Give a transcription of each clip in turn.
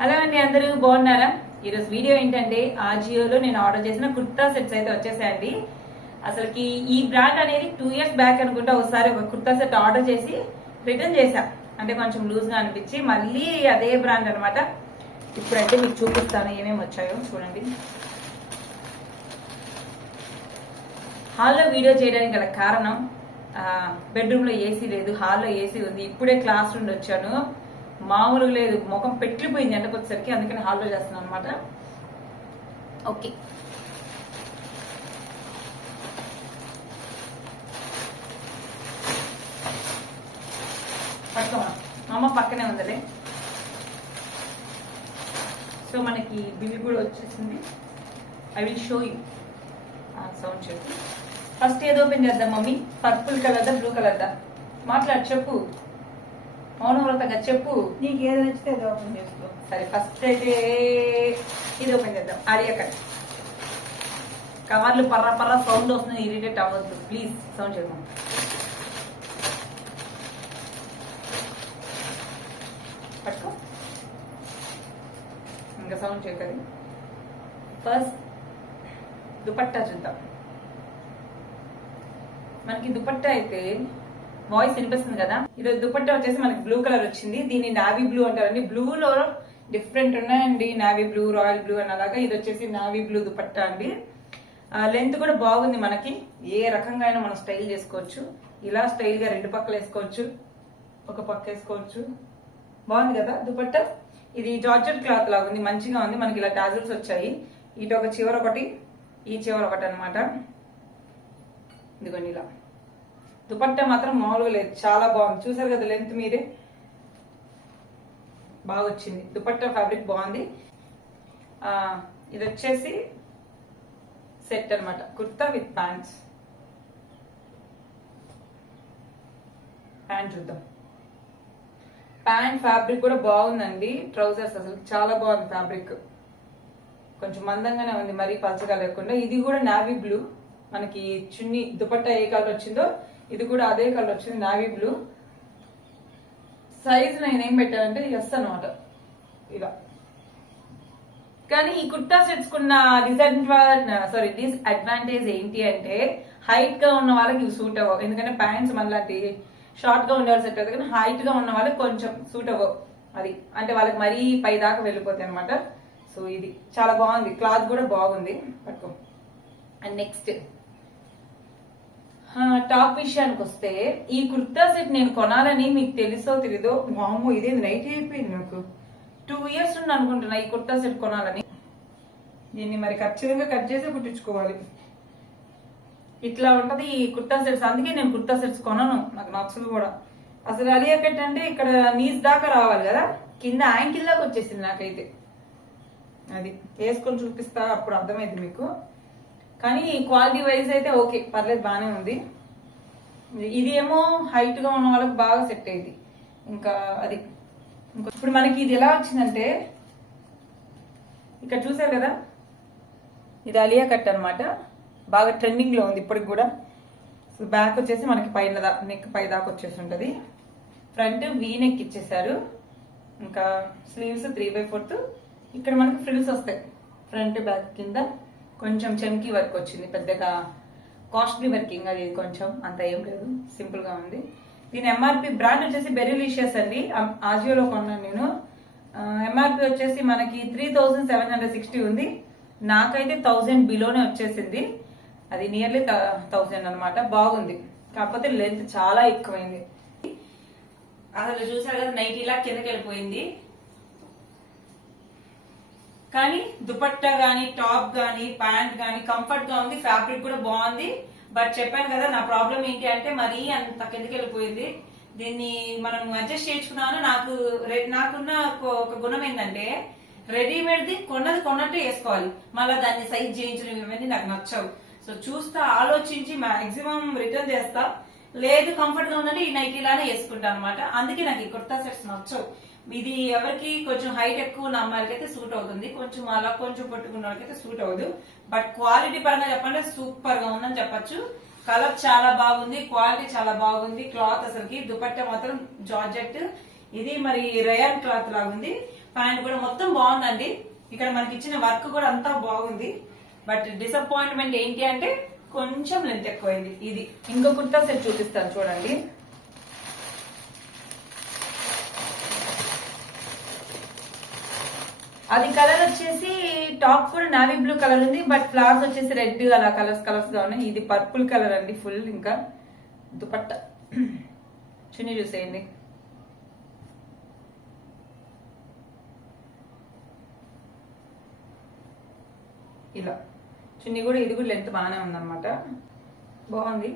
Hello అండి అందరూ బాగున్నారా? ఈరోజు వీడియో ఏంటంటే ఆజియోలో నేను ఆర్డర్ చేసిన కుర్తా సెట్స్ అయితే వచ్చేసాయండి. అసలుకి ఈ బ్రాండ్ అనేది టూ ఇయర్స్ బ్యాక్ అనుకుంటా ఒకసారి ఒక కుర్తా సెట్ ఆర్డర్ చేసి రిటర్న్ చేశా. అంటే కొంచెం లూజ్గా అనిపించి మళ్ళీ అదే బ్రాండ్ అనమాట ఇప్పుడైతే మీకు చూపిస్తాను ఏమేమి వచ్చాయో చూడండి. హాల్లో వీడియో చేయడానికి గల కారణం బెడ్రూమ్లో ఏసీ లేదు హాల్లో ఏసీ ఉంది ఇప్పుడే క్లాస్ నుండి వచ్చాను. మామూలుగా లేదు. ముఖం పెట్టిపోయింది ఎండకు వచ్చేసరికి అందుకని హాల్లో చేస్తున్నాను అనమాట ఓకే. పట్టుకోమా? మా అమ్మ పక్కనే ఉందలే. సో మనకి బిల్ కూడా వచ్చేసింది. I will show you sound చెప్పు ఫస్ట్ ఏది ఓపెన్ చేద్దాం మమ్మీ? పర్పుల్ కలర్ దా బ్లూ కలర్ దా? మాట్లాడు చెప్పు. మౌనవ్రతంగా చెప్పు. నీకు ఏది నచ్చితే అది ఓపెన్ చేసుకో. సరే ఫస్ట్ అయితే ఇది ఓపెన్ చేద్దాం. కట్ కవర్లు పర్ర పర్ర సౌండ్ వస్తుంది ఇరిటేట్ అవ్వద్దు. ప్లీజ్ సౌండ్ చేద్దాం. పట్టుకో. ఇంకా సౌండ్ చేయకది ఫస్ట్ దుపట్టా చూద్దాం. మనకి దుపట్టా అయితే వాయిస్ వినిపిస్తుంది కదా? ఇది దుపట్టా వచ్చేసి మనకి బ్లూ కలర్ వచ్చింది. దీన్ని నావీ బ్లూ అంటారండి బ్లూలో డిఫరెంట్ ఉన్నాయండి. నావీ బ్లూ రాయల్ బ్లూ అని అలాగా ఇది వచ్చేసి నావీ బ్లూ దుపట్టా అండి. లెంత్ కూడా బాగుంది మనకి. ఏ రకంగా అయినా మనం స్టైల్ చేసుకోవచ్చు. ఇలా స్టైల్గా రెండు పక్కలు వేసుకోవచ్చు. ఒక పక్క వేసుకోవచ్చు. బాగుంది కదా దుపట్టా? ఇది జార్జెట్ క్లాత్ లాగా ఉంది. మంచిగా ఉంది. మనకి ఇలా టాజిల్స్ వచ్చాయి. ఇటు ఒక చివర ఒకటి ఈ చివర ఒకటి అనమాట ఇదిగోండి ఇలా. దుపట్టా మాత్రం మామూలుగా లేదు. చాలా బాగుంది. చూసారు కదా లెంత్ మీరే? బాగా వచ్చింది. దుపట్టా ఫ్యాబ్రిక్ బాగుంది. ఆ, ఇది వచ్చేసి సెట్ అన్నమాట. కుర్తా విత్ ప్యాంట్స్ ప్యాంట్ చూద్దాం. ప్యాంట్ ఫ్యాబ్రిక్ కూడా బాగుందండి. ట్రౌజర్స్ అసలు చాలా బాగుంది ఫ్యాబ్రిక్ కొంచెం మందంగానే ఉంది. మరీ పలచగా లేకుండా. ఇది కూడా నావీ బ్లూ మనకి చున్ని దుపట్టా ఏ కలర్ వచ్చిందో ఇది కూడా అదే కలర్ వచ్చింది నావీ బ్లూ. సైజ్ నేను ఏం పెట్టానంటే ఎస్ అనమాట ఇలా కానీ ఈ కుర్తా సెట్స్ కున్న సారీ డిస్ అడ్వాంటేజ్ ఏంటి అంటే హైట్గా ఉన్న వాళ్ళకి ఇవి సూట్ అవ్వవు. ఎందుకంటే ప్యాంట్స్ మనలాంటి షార్ట్గా ఉండేవాళ్ళు సెట్ అవుతుంది కానీ హైట్గా ఉన్న వాళ్ళకి కొంచెం సూట్ అవ్వవు. అది. అంటే వాళ్ళకి మరీ పై దాకా వెళ్ళిపోతాయి అనమాట సో ఇది. చాలా బాగుంది. క్లాత్ కూడా బాగుంది. పట్టుకో. అండ్ నెక్స్ట్ టాప్ విషయానికి వస్తే ఈ కుర్తా సెట్ నేను కొనాలని మీకు తెలుసో తెలీదో? మామూ ఇదే నైట్ అయిపోయింది నాకు. టూ ఇయర్స్ నుండి అనుకుంటున్నా ఈ కుర్తా సెట్ కొనాలని. దీన్ని మరి ఖచ్చితంగా కట్ చేసి కుట్టించుకోవాలి. ఇట్లా ఉంటది ఈ కుర్తా సెట్స్. అందుకే నేను కుర్తా సెట్స్ కొనను. నాకు నచ్చదు కూడా. అసలు అలియా కట్ అంటే ఇక్కడ నీస్ దాకా రావాలి కదా? కింద యాంకిల్ దాకా వచ్చేసింది నాకైతే. అది వేసుకొని చూపిస్తా అప్పుడు అర్థమైంది మీకు. కానీ క్వాలిటీ వైజ్ అయితే ఓకే పర్లేదు బాగానే ఉంది. ఇది ఏమో హైట్గా ఉన్న వాళ్ళకి బాగా సెట్ అయింది. ఇంకా అది ఇంకా ఇప్పుడు మనకి ఇది ఎలా వచ్చిందంటే ఇక్కడ చూసారు కదా? ఇది అలియా కట్ అనమాట బాగా ట్రెండింగ్లో ఉంది ఇప్పటికి కూడా. సో బ్యాక్ వచ్చేసి మనకి పైన దా నెక్ పై దాకా వచ్చేసి ఉంటుంది. ఫ్రంట్ వీ నెక్ ఇచ్చేసారు. ఇంకా స్లీవ్స్ త్రీ బై ఫోర్త్ ఇక్కడ మనకి ఫ్రిల్స్ వస్తాయి. ఫ్రంట్ బ్యాక్ కింద. కొంచెం చెంకీ వర్క్ వచ్చింది. పెద్దగా కాస్ట్లీ వర్కింగ్ అది కొంచెం అంత ఏం లేదు. సింపుల్గా ఉంది. దీని ఎంఆర్పి బ్రాండ్ వచ్చేసి బెరీలిషియస్ అండి. ఆజియోలో కొన్నాను నేను. ఎంఆర్పి వచ్చేసి మనకి three thousand seven hundred sixty ఉంది. నాకైతే థౌజండ్ బిలోనే వచ్చేసింది. అది నియర్లీ థౌజండ్ అన్నమాట. బాగుంది. కాకపోతే లెంత్ చాలా ఎక్కువైంది. అసలు చూసారు కదా నైట్ ఇలా కిందకి వెళ్ళిపోయింది. కానీ దుపట్టా గానీ టాప్ గానీ ప్యాంట్ గానీ కంఫర్ట్గా ఉంది ఫ్యాబ్రిక్ కూడా బాగుంది. బట్ చెప్పాను కదా నా ప్రాబ్లం ఏంటి అంటే మరీ అంత కిందకి వెళ్ళిపోయింది. దీన్ని మనం అడ్జస్ట్ చేయించుకున్నాను. నాకు నాకున్న ఒక- గుణం ఏంటంటే రెడీమేడ్ ది కొన్నది కొన్నట్టు వేసుకోవాలి. మళ్ళీ దాన్ని సైజ్ చేయించడం ఇవన్నీ నాకు నచ్చవు. సో చూస్తా ఆలోచించి మాక్సిమం రిటర్న్ చేస్తా. లేదు కంఫర్ట్గా ఉందంటే ఈ నైటీలానే వేసుకుంటాను అనమాట అందుకే నాకు ఈ కుర్తా సెట్స్ నచ్చవు. ఇది ఎవరికి కొంచెం హైట్ ఎక్కువ ఉన్న అమ్మాయిలకి సూట్ అవుతుంది. కొంచెం అలా కొంచెం పట్టుకున్న వాళ్ళకైతే సూట్ అవ్వదు బట్ క్వాలిటీ పరంగా చెప్పండి సూపర్గా ఉందని చెప్పొచ్చు. కలర్ చాలా బాగుంది క్వాలిటీ చాలా బాగుంది. క్లాత్ అసలుకి దుపట్టా మాత్రం జార్జెట్. ఇది మరి రయాన్ క్లాత్ లాగా ఉంది ప్యాంట్ కూడా మొత్తం బాగుందండి. ఇక్కడ మనకి ఇచ్చిన వర్క్ కూడా అంతా బాగుంది. బట్ డిసప్పాయింట్మెంట్ ఏంటి అంటే కొంచెం లెంత్ ఎక్కువైంది. ఇది ఇంకో కుర్తా సెట్ చూపిస్తాను చూడండి. అది కలర్ వచ్చేసి టాప్ కూడా నావీ బ్లూ కలర్ ఉంది బట్ ఫ్లవర్స్ వచ్చేసి రెడ్ అలా కలర్స్ కలర్స్గా ఉన్నాయి. ఇది పర్పుల్ కలర్ అండి ఫుల్ ఇంకా. దుపట్ట. చున్నీ చూసేయండి. ఇలా. చున్నీ కూడా ఇది కూడా లెంత్ బాగానే ఉందన్నమాట. బాగుంది.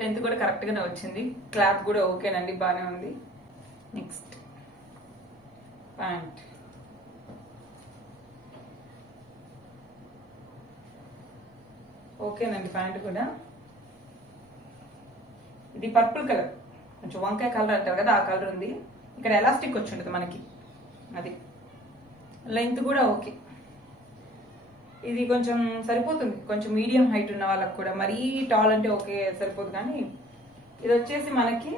లెంత్ కూడా కరెక్ట్ గానే వచ్చింది. క్లాత్ కూడా ఓకేనండి బాగానే ఉంది. నెక్స్ట్ ప్యాంట్ ఓకేనండి ప్యాంట్ కూడా. ఇది పర్పుల్ కలర్. కొంచెం వంకాయ కలర్ అంటారు కదా ఆ కలర్ ఉంది. ఇక్కడ ఎలాస్టిక్ వచ్చి ఉంటుంది మనకి. అది. లెంత్ కూడా ఓకే. ఇది కొంచెం సరిపోతుంది. కొంచెం మీడియం హైట్ ఉన్న వాళ్ళకి కూడా. మరీ టాల్ అంటే ఓకే సరిపోదు కానీ ఇది వచ్చేసి మనకి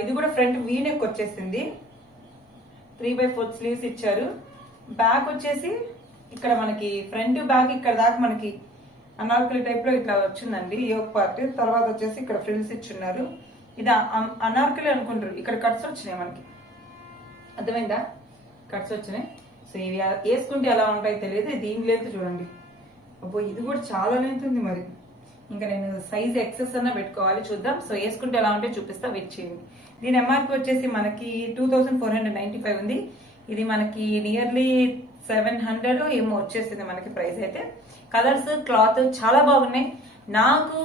ఇది కూడా ఫ్రంట్ వీనెక్ వచ్చేసింది. త్రీ బై ఫోర్త్ స్లీవ్స్ ఇచ్చారు. బ్యాక్ వచ్చేసి ఇక్కడ మనకి ఫ్రంట్ బ్యాక్ ఇక్కడ దాకా మనకి అనార్కలి టైప్లో ఇట్లా వచ్చిందండి యోగ్ పార్ట్ తర్వాత వచ్చేసి ఇక్కడ ఫ్రిల్స్ ఇచ్చున్నారు. ఇది అ- అనార్కలి అనుకుంటారు. ఇక్కడ కట్స్ వచ్చినాయి మనకి. అర్థమైందా? కట్స్ వచ్చినాయి. సో ఇవి వేసుకుంటే ఎలా ఉంటాయో తెలియదు. దీని లెంత్ చూడండి. అబ్బో ఇది కూడా చాలా లెంత్ ఉంది మరి. ఇంకా నేను సైజ్ ఎక్సెస్ అన్న పెట్టుకోవాలి. చూద్దాం. సో వేసుకుంటే ఎలా ఉంటే చూపిస్తా. వెయిట్ చేయండి. దీని ఎంఆర్పి వచ్చేసి మనకి two thousand four hundred five ఉంది. ఇది మనకి నియర్లీ సెవెన్ హండ్రెడ్ ఏమో వచ్చేసింది మనకి ప్రైస్ అయితే. కలర్స్ క్లాత్ చాలా బాగున్నాయి. నాకు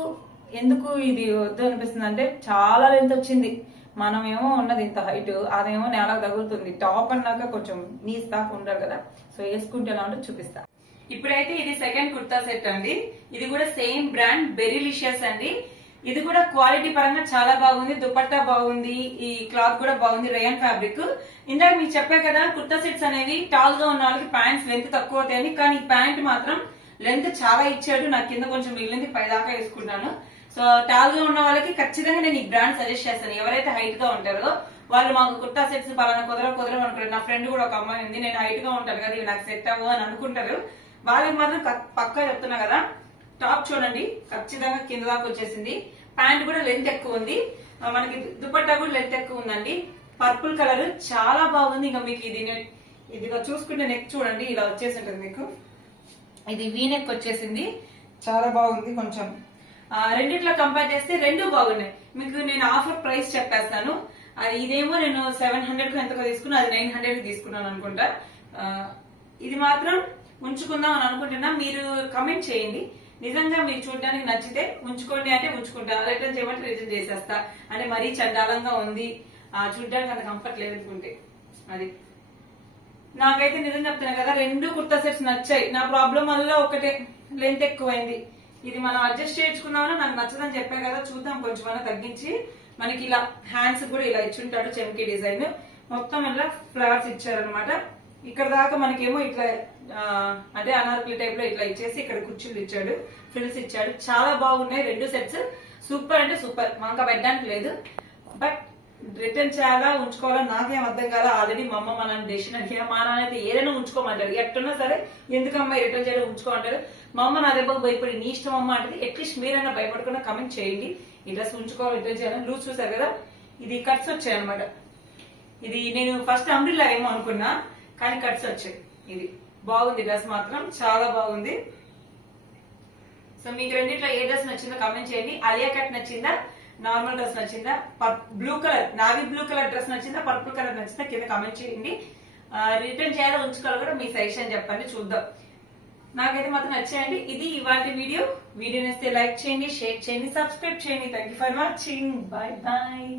ఎందుకు ఇది వద్దు అనిపిస్తుంది అంటే చాలా లెంత్ వచ్చింది. మనమేమో ఉన్నది ఇంత హైట్ అదేమో నేలకు తగులుతుంది. టాప్ అన్నాక కొంచెం నీస్ దాకా ఉండాలి కదా. సో వేసుకుంటే ఎలా ఉంటే చూపిస్తా. ఇప్పుడైతే ఇది సెకండ్ కుర్తా సెట్ అండి. ఇది కూడా సేమ్ బ్రాండ్ బెరీలిషియస్ అండి. ఇది కూడా క్వాలిటీ పరంగా చాలా బాగుంది దుపట్టా బాగుంది ఈ క్లాత్ కూడా బాగుంది రేయన్ ఫ్యాబ్రిక్. ఇందాక మీకు చెప్పా కదా కుర్తా సెట్స్ అనేవి టాల్గా ఉన్న వాళ్ళకి ప్యాంట్స్ లెంత్ తక్కువ అవుతాయని కానీ ఈ ప్యాంట్ మాత్రం లెంత్ చాలా ఇచ్చాడు. నాకు కింద కొంచెం మిగిలింది పై దాకా సో టాల్గా ఉన్న వాళ్ళకి ఖచ్చితంగా నేను ఈ బ్రాండ్ సజెస్ట్ చేస్తాను. ఎవరైతే హైట్గా ఉంటారో వాళ్ళు మాకు కుర్తా సెట్స్ పలానా కుదర కుదరవు అనుకుంటారు. నా ఫ్రెండ్ కూడా ఒక అమ్మాయి ఉంది. నేను హైట్గా ఉంటాను కదా ఇవి నాకు సెట్ అవ్వు అని అనుకుంటారు. వాళ్ళకి మాత్రం పక్కా చెప్తున్నా కదా టాప్ చూడండి ఖచ్చితంగా కింద దాకా వచ్చేసింది. ప్యాంట్ కూడా లెంత్ ఎక్కువ ఉంది. మనకి దుపట్టా కూడా లెంత్ ఎక్కువ ఉందండి. పర్పుల్ కలర్ చాలా బాగుంది. ఇంకా మీకు ఇది ఇది చూసుకుంటే నెక్ చూడండి ఇలా వచ్చేసి ఉంటుంది మీకు. ఇది వీ నెక్ వచ్చేసింది. చాలా బాగుంది కొంచెం. రెండిట్లో కంపేర్ చేస్తే రెండు బాగున్నాయి. మీకు నేను ఆఫర్ ప్రైస్ చెప్పేస్తాను. ఇదేమో నేను సెవెన్ హండ్రెడ్కు ఎంతకో తీసుకున్నా అది నైన్ హండ్రెడ్కి తీసుకున్నాను అనుకుంటా. ఇది మాత్రం ఉంచుకుందాం అని అనుకుంటున్నా. మీరు కమెంట్ చేయండి. నిజంగా మీరు చూడడానికి నచ్చితే ఉంచుకోండి అంటే ఉంచుకుంటా రిటర్న్ చేయమంటే రిటర్న్ చేసేస్తా. అంటే మరీ చండాలంగా ఉంది. ఆ, చూడడానికి అంత కంఫర్ట్ లేదు అనుకుంటే. అది. నాకైతే నిజం చెప్తున్నా కదా రెండు కుర్తా సెట్స్ నచ్చాయి. నా ప్రాబ్లం వల్ల ఒకటే. లెంత్ ఎక్కువైంది. ఇది మనం అడ్జస్ట్ చేయించుకున్నామని నాకు నచ్చదని చెప్పా కదా. చూద్దాం కొంచెం అన్నా తగ్గించి. మనకి ఇలా హ్యాండ్స్ కూడా ఇలా ఇచ్చుంటాడు చెంకి డిజైన్. మొత్తం ఇలా ఫ్లవర్స్ ఇచ్చారనమాట ఇక్కడ దాకా మనకేమో ఇట్లా అంటే అదే అనార్కలి టైప్లో ఇట్లా ఇచ్చేసి ఇక్కడ కుర్చీలు ఇచ్చాడు ఫ్రిల్స్ ఇచ్చాడు. చాలా బాగున్నాయి రెండు సెట్స్. సూపర్ అంటే సూపర్. మాకు పెట్టడానికి లేదు బట్ రిటర్న్ చేయాలా ఉంచుకోవాలా నాకేం అర్థం కాదా ఆల్రెడీ మా అమ్మ మన డెసిషన్ అడిగిన మా నాన్న అయితే ఏదైనా ఉంచుకోమంటారు ఎట్టున్నా సరే ఎందుకు అమ్మాయి రిటర్న్ చేయాలి ఉంచుకోమంటారు మా అమ్మ నా దెబ్బకు భయపడి నీ ఇష్టం అమ్మ అంటే అట్లీస్ట్ మీరైనా భయపడకుండా కమెంట్ చేయండి. ఈ డ్రెస్ ఉంచుకోవాలి రిటర్న్ చేయాలని. లూజ్ చూసారు కదా? ఇది కట్స్ వచ్చాయి అనమాట ఇది నేను ఫస్ట్ అంబ్రిల్లా ఏమో అనుకున్నా. కానీ కట్స్ వచ్చాయి. ఇది బాగుంది డ్రెస్ మాత్రం చాలా బాగుంది. సో మీకు రెండిట్లో ఏ డ్రెస్ నచ్చిందో కామెంట్ చేయండి. అలియా కట్ నచ్చిందా? నార్మల్ డ్రెస్ నచ్చిందా? Blue colour navy blue colour dress నచ్చిందా? పర్పుల్ కలర్ నచ్చిందా? కింద కామెంట్ చేయండి. రిటర్న్ చేయాలో ఉంచుకోవాలి కూడా మీ సజెషన్ చెప్పండి చూద్దాం. నాకైతే మాత్రం నచ్చాయండి. ఇది ఇవాటి వీడియో. వీడియో నచ్చితే లైక్ చేయండి షేర్ చేయండి సబ్స్క్రైబ్ చేయండి. Thank you for watching bye bye